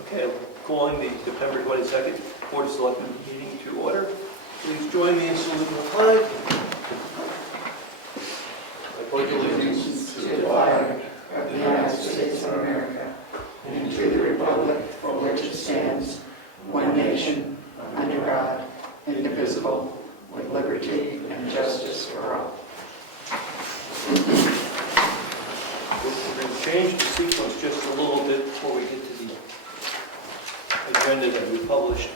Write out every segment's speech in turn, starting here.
Okay, I'm calling the September 22nd Board of Selectmen meeting to order. Please join me in saluting the flag. I pledge allegiance To the flag of the United States of America and to the republic for which it stands, one nation, under God, indivisible, with liberty and justice for all. We're going to change the sequence just a little bit before we get to the agenda that we published.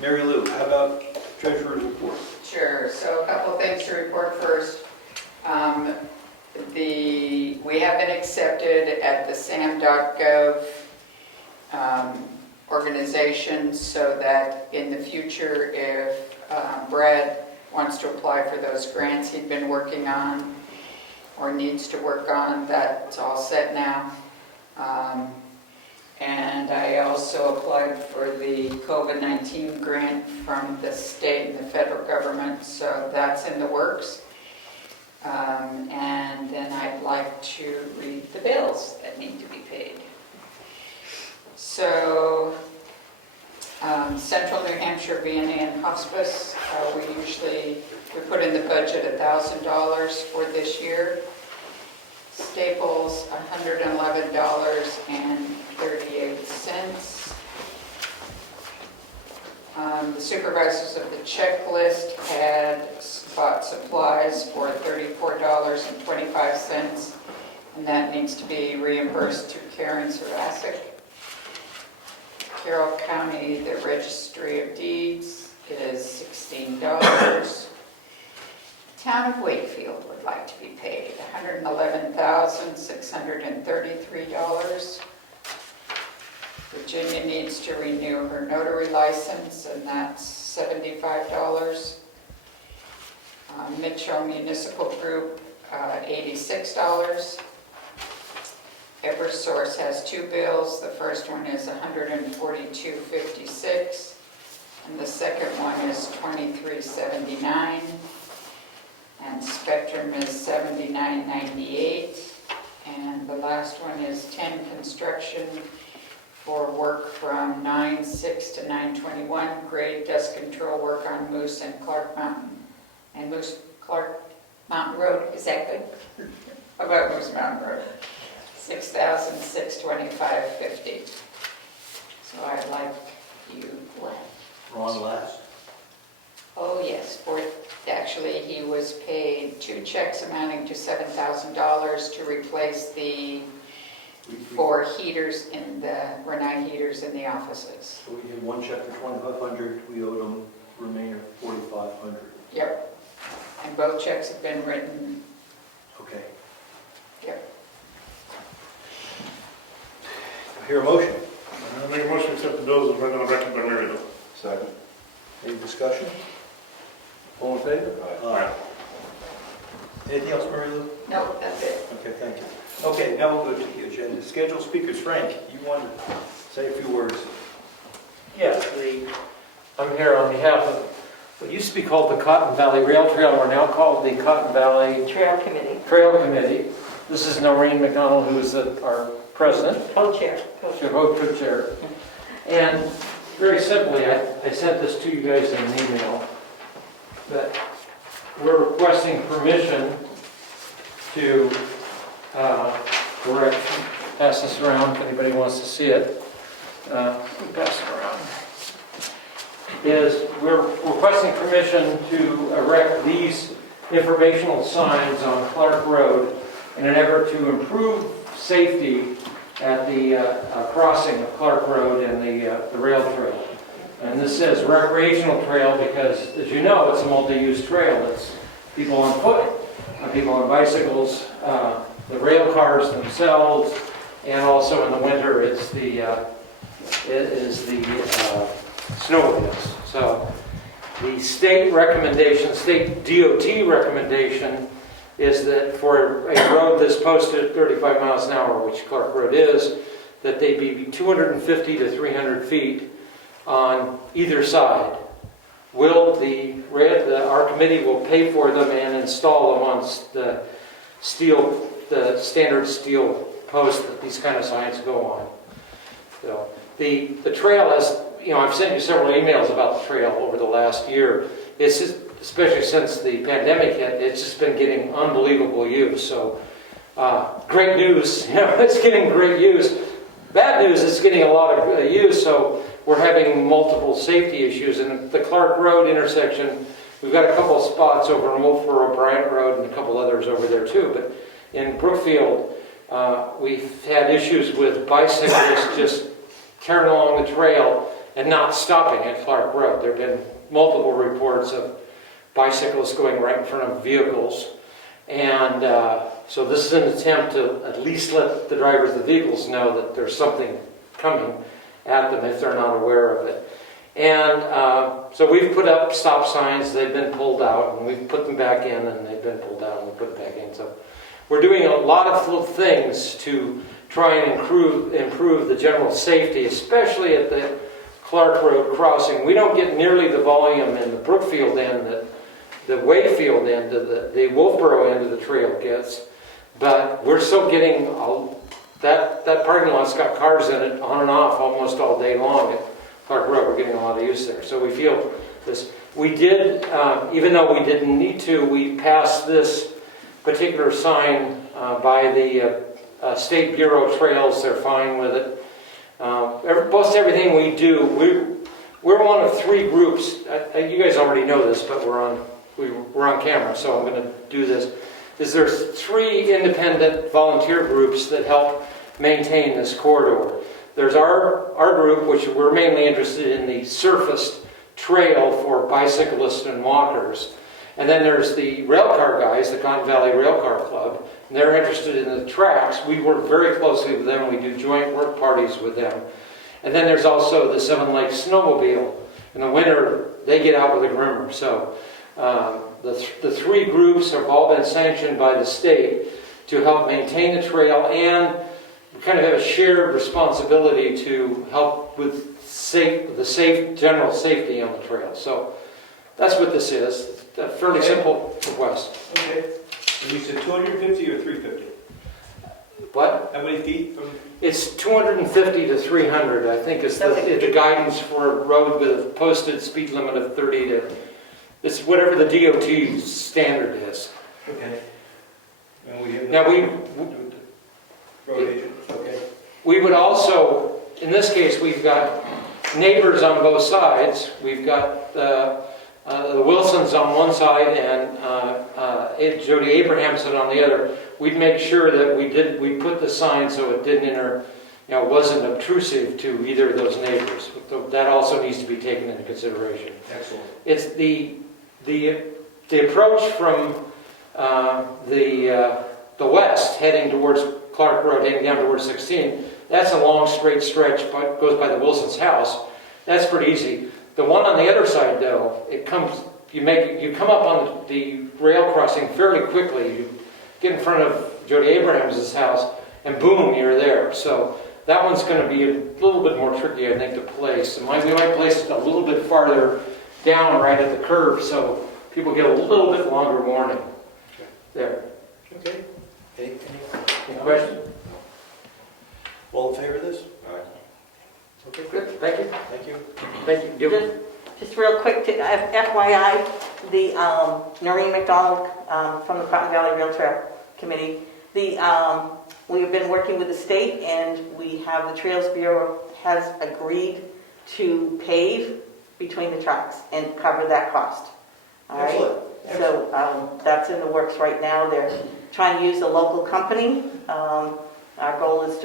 Mary Lou, how about Treasurer's report? Sure. So a couple of things to report first. We have been accepted at the SAM.gov organization, so that in the future, if Brad wants to apply for those grants he'd been working on or needs to work on, that's all set now. And I also applied for the COVID-19 grant from the state and the federal government, so that's in the works. And then I'd like to read the bills that need to be paid. So, Central New Hampshire VNA and Hospice, we put in the budget $1,000 for this year. Staples, $111.38. The supervisors of the checklist had bought supplies for $34.25, and that needs to be reimbursed to Karen Sarasic. Carroll County, the Registry of Deeds, is $16. Town of Wakefield would like to be paid $111,633. Virginia needs to renew her notary license, and that's $75. Mitchell Municipal Group, $86. Eversource has two bills. The first one is $142.56, and the second one is $23.79. And Spectrum is $79.98, and the last one is 10 Construction for work from 9/6 to 9/21, grade dust control work on Moose and Clark Mountain. And Clark Mountain Road, is that good? How about Moose Mountain Road? $6,625.50. So I'd like you, what? Ron last. Oh, yes, actually, he was paid 2 checks amounting to $7,000 to replace the 4 heaters in the Renai heaters in the offices. So we did one check for $2,500. We owed them the remainder $4,500. Yep. And both checks have been written. Okay. Yep. I hear a motion. I make a motion to accept the bills as read on the record by Mary Lou. Second. Any discussion? All in favor? Aye. Anything else, Mary Lou? No, that's it. Okay, thank you. Okay, now we'll go to the agenda. Scheduled speakers. Frank, you want to say a few words? Yes, I'm here on behalf of what used to be called the Cotton Valley Rail Trail, we're now called the Cotton Valley Trail Committee. Trail Committee. This is Noreen McDonald, who is our president, Co-chair. co-chair. And very simply, I sent this to you guys in an email, that we're requesting permission to pass this around if anybody wants to see it. Pass it around. We're requesting permission to erect these informational signs on Clark Road in an effort to improve safety at the crossing of Clark Road and the rail trail. And this says recreational trail because, as you know, it's a multi-use trail. It's people on foot, people on bicycles, the rail cars themselves, and also in the winter it's the snowmobiles. So the state recommendation, state DOT recommendation, is that for a road that's posted at 35 miles an hour, which Clark Road is, that they be 250 to 300 feet on either side. Our committee will pay for them and install them on the standard steel posts that these kind of signs go on. So the trail has, I've sent you several emails about the trail over the last year. It's just, especially since the pandemic hit, it's just been getting unbelievable use. So great news, it's getting great use. Bad news, it's getting a lot of use, so we're having multiple safety issues. And the Clark Road intersection, we've got a couple of spots over on Wolfboro Bryant Road and a couple others over there too. But in Brookfield, we've had issues with bicyclists just carrying along the trail and not stopping at Clark Road. There have been multiple reports of bicyclists going right in front of vehicles. And so this is an attempt to at least let the drivers of the vehicles know that there's something coming at them if they're not aware of it. And so we've put up stop signs, they've been pulled out, and we've put them back in, and they've been pulled out, and we put them back in. So we're doing a lot of little things to try and improve the general safety, especially at the Clark Road crossing. We don't get nearly the volume in the Brookfield end that the Wayfield end of the Wolfboro end of the trail gets, but we're still getting that parking lot's got cars in it on and off almost all day long at Clark Road. We're getting a lot of use there, so we feel this. We did, even though we didn't need to, we passed this particular sign by the State Bureau of Trails. They're fine with it. Most everything we do, we're one of three groups. You guys already know this, but we're on camera, so I'm going to do this. There's three independent volunteer groups that help maintain this corridor. There's our group, which we're mainly interested in the surfaced trail for bicyclists and walkers. And then there's the railcar guys, the Cotton Valley Railcar Club, and they're interested in the tracks. We work very closely with them. We do joint work parties with them. And then there's also the Seven Lakes Snowmobile. In the winter, they get out with a groomer. So the three groups have all been sanctioned by the state to help maintain the trail, and we kind of have a shared responsibility to help with the general safety on the trail. So that's what this is. It's a fairly simple request. Okay. And you said 250 or 350? What? How many feet from? It's 250 to 300, I think, is the guidance for a road with a posted speed limit of 30 to... It's whatever the DOT standard is. Okay. And we have Now road agent. Okay. we would also, in this case, we've got neighbors on both sides. We've got the Wilsons on one side and Jody Abrahamson on the other. We'd make sure that we put the sign so it didn't wasn't obtrusive to either of those neighbors. That also needs to be taken into consideration. Excellent. It's the approach from the west heading towards Clark Road, heading down towards 16. That's a long straight stretch, but goes by the Wilson's house. That's pretty easy. The one on the other side, though, you come up on the rail crossing fairly quickly. You get in front of Jody Abraham's house, and boom, you're there. So that one's going to be a little bit more tricky, I think, to place. We might place it a little bit farther down right at the curve, so people get a little bit longer warning. Okay. There. Okay. Any questions? All in favor of this? All right. Okay. Good. Thank you. Thank you. Thank you. Just real quick, FYI, the Noreen McDonald from the Cotton Valley Rail Trail Committee, we have been working with the state, and we have the Trails Bureau has agreed to pave between the tracks and cover that cost. All right? Excellent. So that's in the works right now. They're trying to use a local company. Our goal is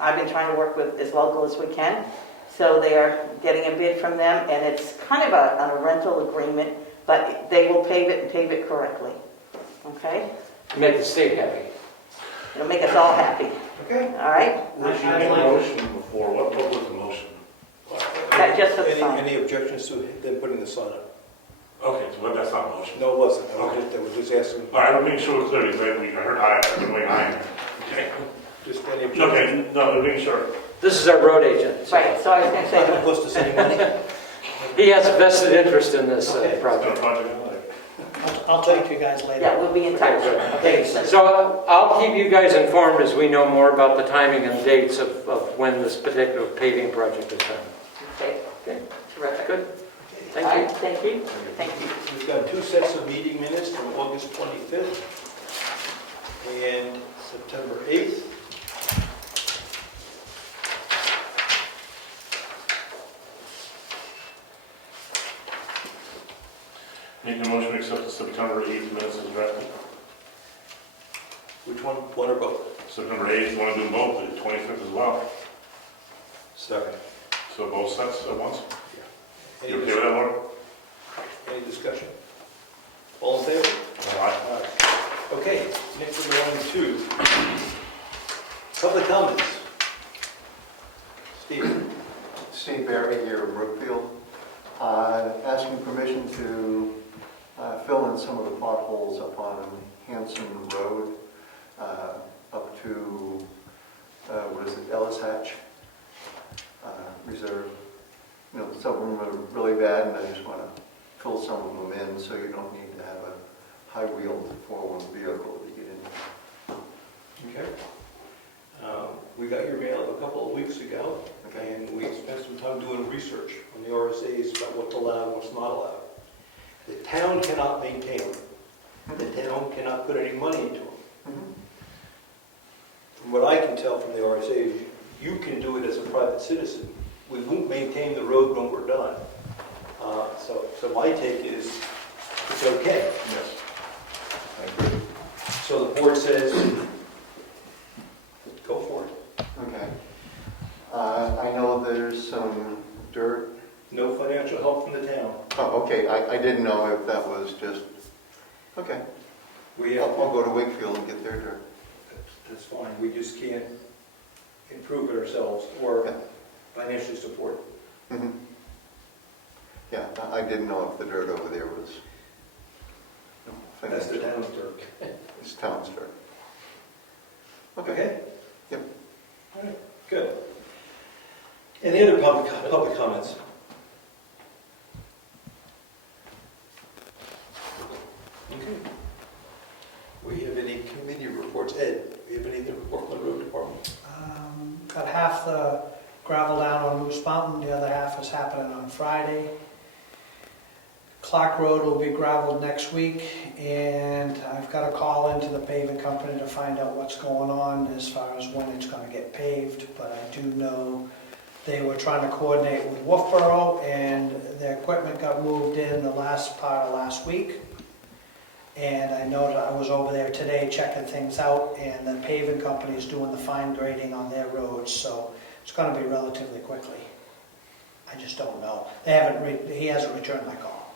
I've been trying to work with as local as we can. So they are getting a bid from them, and it's kind of a rental agreement, but they will pave it and pave it correctly. Okay? Make the state happy. It'll make us all happy. Okay. All right? Rich, you made a motion before. What was the motion? That just for the sign. Any objections to them putting the sign up? Okay, so that's not a motion. No, it wasn't. Okay. They were just asking. All right, I'm making sure it's clear. I heard aye. I've been waiting aye. Okay. Just any objections? Okay, no, I'm making sure. This is our road agent. So Right, so I was going to Not going to say, cost us any money? he has a vested interest in this Okay. It's been a project. project I like. I'll talk to you guys later. Yeah, we'll be in touch. Okay, so I'll keep you guys informed as we know more about the timing and dates of when this particular paving project is done. Okay, Okay. terrific. Good. All Thank right, you. thank you. Thank you. We've got 2 sets of meeting minutes from August 25th and September 8th. Make a motion to accept the September 8th minutes as drafted. Which one? One or both? September 8th, want to do them both, the 25th as well. Second. So both sets at once? Any You okay with that, Laura? Any discussion? All in favor? Aye. Okay, next we're going to public comments. Steve? Steve Barry here in Brookfield, asking permission to fill in some of the potholes up on Hanson Road up to, what is it, Ellis Hatch Reserve. You know, some of them are really bad and I just want to fill some of them in so you don't need to have a high-wheeled four-wheel vehicle to get in. Okay. We got your mail a couple of weeks ago, and we spent some time doing research on the RSAs about what's allowed and what's not allowed. The town cannot maintain them. The town cannot put any money into them. From what I can tell from the RSAs, you can do it as a private citizen. We won't maintain the road when we're done. So my take is, it's okay. Yes. I agree. So the board says, go for it. Okay. I know there's some dirt. No financial help from the town. Oh, okay, I didn't know if that was just, okay. I'll go to Wakefield and get their dirt. That's fine, we just can't improve it ourselves or Yeah. financially support it. Mhm. Yeah, I didn't know if the dirt over there was. That's the town's dirt. It's town's dirt. Okay? Yep. All right, good. Any other public comments? Okay. We have any committee reports? Ed, we have anything to report from the road department? Got half the gravel down on Moose Mountain, the other half is happening on Friday. Clark Road will be gravelled next week, and I've got to call into the paving company to find out what's going on as far as when it's going to get paved, but I do know they were trying to coordinate with Wolfboro, and their equipment got moved in the last part of last week. And I know that I was over there today checking things out, and the paving company is doing the fine grading on their roads, so it's going to be relatively quickly. I just don't know. He hasn't returned my call.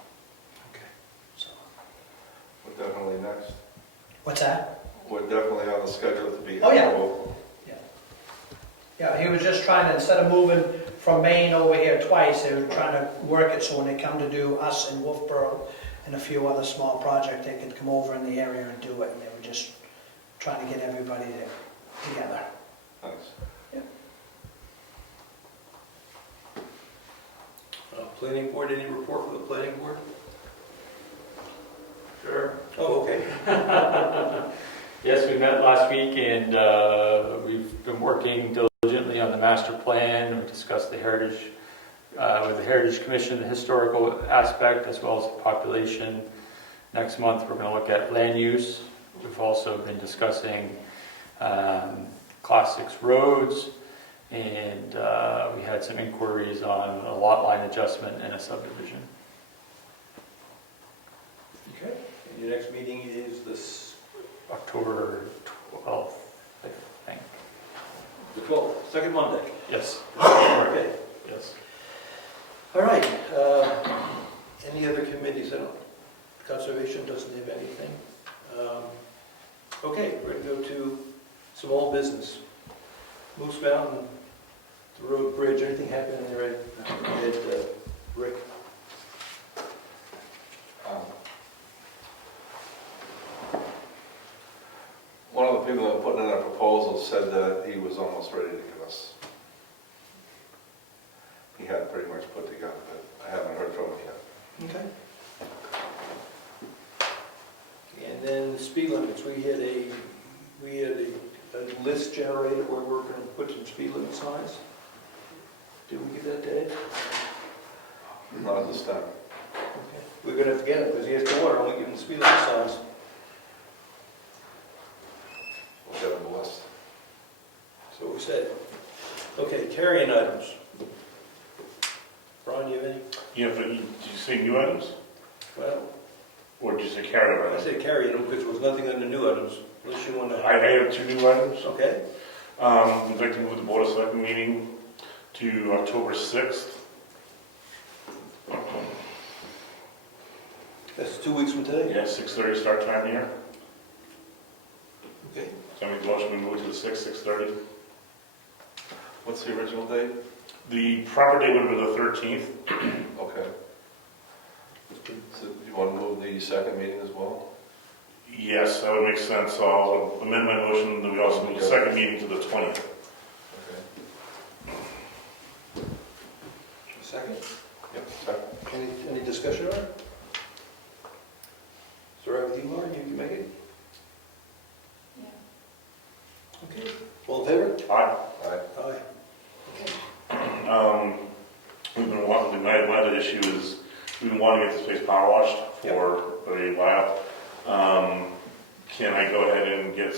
Okay. So, We're definitely next. what's that? We're definitely on the schedule to be. Oh, yeah. Yeah, he was just trying to, instead of moving from Maine over here twice, they were trying to work it so when they come to do us in Wolfboro and a few other small projects, they could come over in the area and do it, and they were just trying to get everybody together. Nice. Planning board, any report from the planning board? Sure. Oh, okay. Yes, we met last week and we've been working diligently on the master plan. We discussed the heritage, with the Heritage Commission, the historical aspect as well as the population. Next month we're going to look at land use. We've also been discussing Class 6 roads, and we had some inquiries on a lot line adjustment and a subdivision. Okay. And your next meeting is this? October 12th, I think. The 12th, second Monday. Yes. Okay. Yes. All right. Any other committees? Conservation doesn't have anything. Okay, we're going to go to some old business. Moose Mountain, the road bridge, anything happening there at Rick? One of the people that put in a proposal said that he was almost ready to give us. He had pretty much put together, but I haven't heard from him yet. Okay. speed limits, we had a list generated where we're gonna put some speed limit signs. Did we get that, Dave? Not this time. Okay. We're gonna have to get it, because he has to order, only give him the speed limit signs. We'll get on the list. That's what we said. Okay, carrying items. Brian, you have any? Yeah, but did you say new items? Well, Or did you say carry I items? said carrying them because there was nothing under new items, unless you want to. I have 2 new items. Okay, I'd like to move the Board of Selectmen meeting to October 6th. that's 2 weeks from today? Yeah, 6:30 start time here. Okay. So I make the motion, we move it to the 6th, 6:30. What's the original date? The proper date would have been the 13th. Okay. So you want to move the second meeting as well? Yes, that would make sense. So I'll amend my motion that we also move the second meeting to the 20th. Okay. Second? Yep, second. Any discussion on it? Is it all right with you, Lauren? You can make it? Yeah. Okay. All in favor? Aye. Aye. Aye. We've been wanting, my other issue is, we've been wanting to get this place power washed for a while. Can I go ahead and get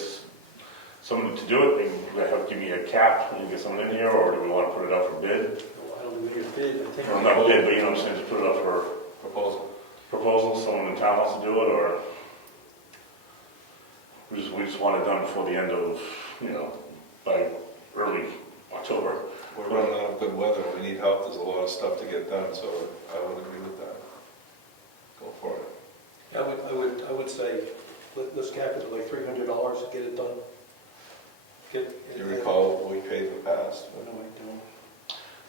someone to do it? And have, give me a cap and get someone in here, or do we want to put it out for bid? Well, I don't think we need a bid, I think. Or not bid, but you know what I'm saying, just put it up for Proposal. proposal, someone in town wants to do it, or we just want it done before the end of, by early October. We're running out of good weather. We need help. There's a lot of stuff to get done, so I would agree with that. Go for it. I would say, let's cap it at like $300 and get it done. Do you recall what we paid in the past? No,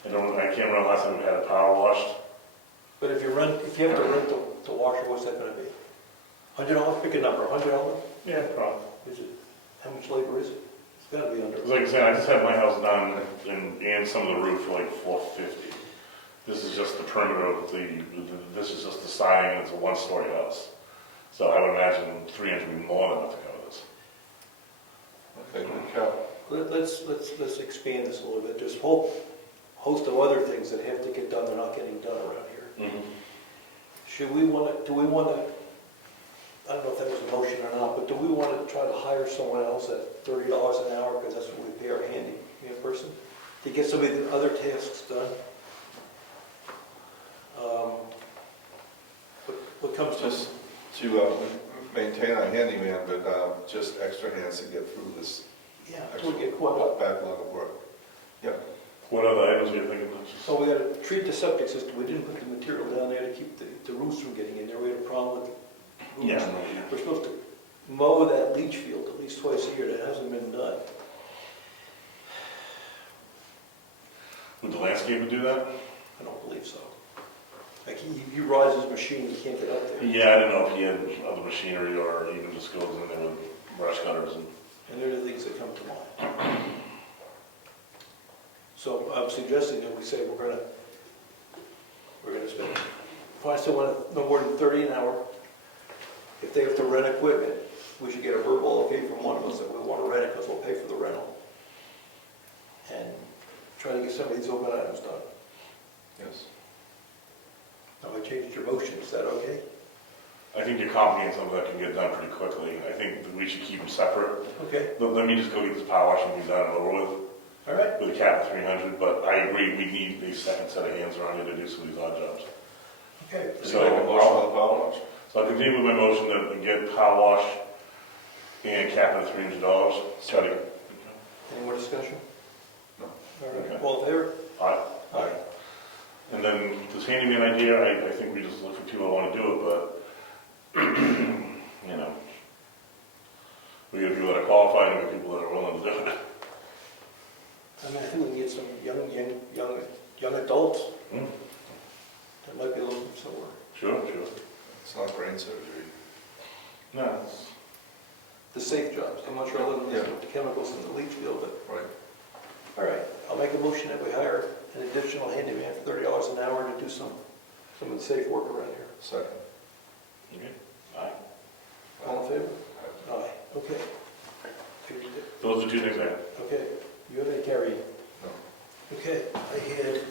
I don't. I can't remember last time we had it power washed. But if you have to rent the washer, what's that gonna be? $100, pick a number, $100? Yeah, probably. Is it, how much labor is it? It's gotta be under. Because like I said, I just had my house done and some of the roof for like $450. This is just the perimeter of this is just the siding, and it's a 1-story house. So I would imagine 300 would be more than enough to cover this. Okay, good job. Let's expand this a little bit. There's a whole host of other things that have to get done, they're not getting done around here. Do we want to, I don't know if that was a motion or not, but do we want to try to hire someone else at $30 an hour, because that's what we pay our handyman person, to get some of the other tasks done? What comes to Just to maintain our handyman, but just extra hands to get through this yeah, we'll get caught up. backlog of work. Yep. What other items are you thinking? So we got to treat the septic system. We didn't put the material down there to keep the roots from getting in there. We had a problem with the roots. Yeah. We're supposed to mow that leach field at least twice a year. That hasn't been done. Would the landscaper do that? I don't believe so. Like he rides his machine, he can't get up there. Yeah, I don't know if he had other machinery or even just goes in there with brush cutters and. And they're the things that come to mind. So I'm suggesting that we say we're gonna spend, find someone no more than 30 an hour. If they have to rent equipment, we should get a verbal okay from one of us that we want to rent it because we'll pay for the rental. And try to get some of these open items done. Yes. Now I changed your motion, is that okay? I think you're complicating something that can get done pretty quickly. I think that we should keep them separate. Okay, Let me just go get this power wash and be done and over with, all right. with a cap of 300, but I agree, we need a second set of hands around here to do some of these odd jobs. Okay. So make a motion on the power wash? So I'll continue with my motion that we get power wash and cap at $300. Try to. Any more discussion? No. All right, Okay. all in favor? Aye. Aye. And then this handyman idea, I think we just look for people that want to do it, but, we have people that are qualified and we have people that are willing to do it. I mean, I think we can get some young adults that might be looking somewhere. Sure. It's not brain surgery. No, it's, The safe jobs, I'm not sure other than Yeah. the chemicals in the leach field, but, Right. all right. I'll make a motion that we hire an additional handyman for $30 an hour to do some of the safe work around here. Second. okay. Aye. All in favor? Okay. Those are two things I have. Okay, you have any, Terry? No. Okay, I had.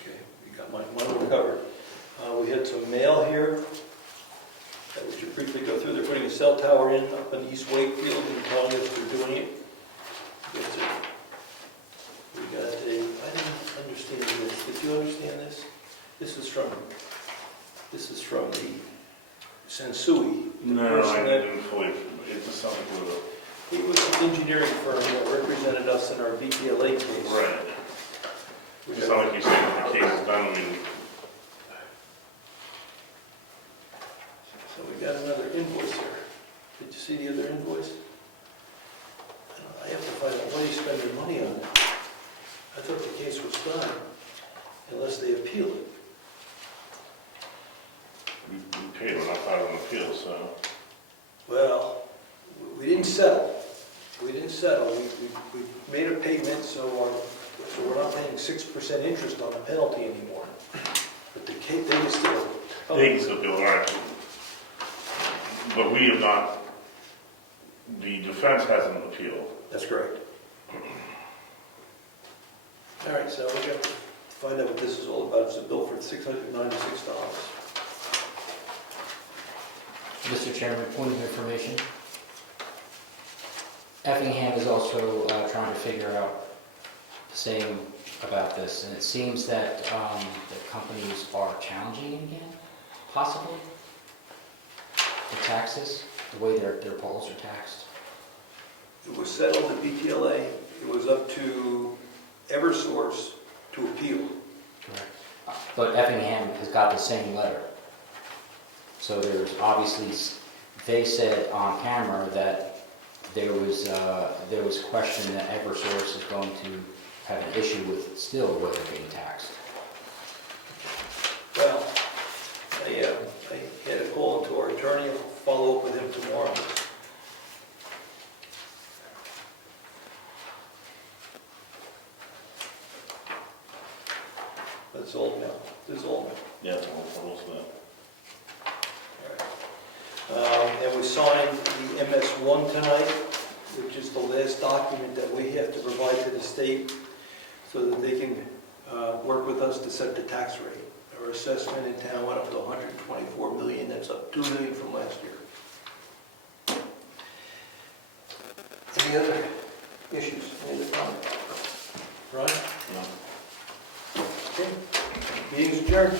Okay, we got mine covered. We had some mail here that we should briefly go through. They're putting a cell tower in up in East Wakefield and telling us they're doing it. That's it. We got a, I didn't understand this. Did you understand this? This is from the Sensui. The No, person I that- didn't fully, it just sounded like a little. He was an engineering firm that represented us in our BPLA case. Right. We It got- sounded like you said the case is done, I mean, So we got another invoice here. Did you see the other invoice? I have to find out why he's spending money on that. I thought the case was done, unless they appeal it. we paid, we're not filing an appeal, so. Well, we didn't settle. We didn't settle. We made a payment, so we're not paying 6% interest on the penalty anymore. But the case, they still. They can still bill, all right. But we have not, the defense hasn't appealed. That's correct. All right, so we're going to find out what this is all about. It's a bill for $696. Mr. Chairman, point of information. Effingham is also trying to figure out the same about this, and it seems that the companies are challenging it again, possibly, the taxes, the way their poles are taxed. It was settled at BTLA. It was up to Eversource to appeal. Correct. But Effingham has got the same letter. So there's obviously, they said on camera that there was question that Eversource is going to have an issue with still where they're being taxed. Well, I had a call into our attorney. I'll follow up with him tomorrow. That's all now. This is all now. Yeah, it's almost that. And we signed the MS1 tonight, which is the last document that we have to provide to the state so that they can work with us to set the tax rate. Our assessment in town went up to 124 million. That's up 2 million from last year. Any other issues? Any other comments? Right? No. Okay. Meeting's adjourned.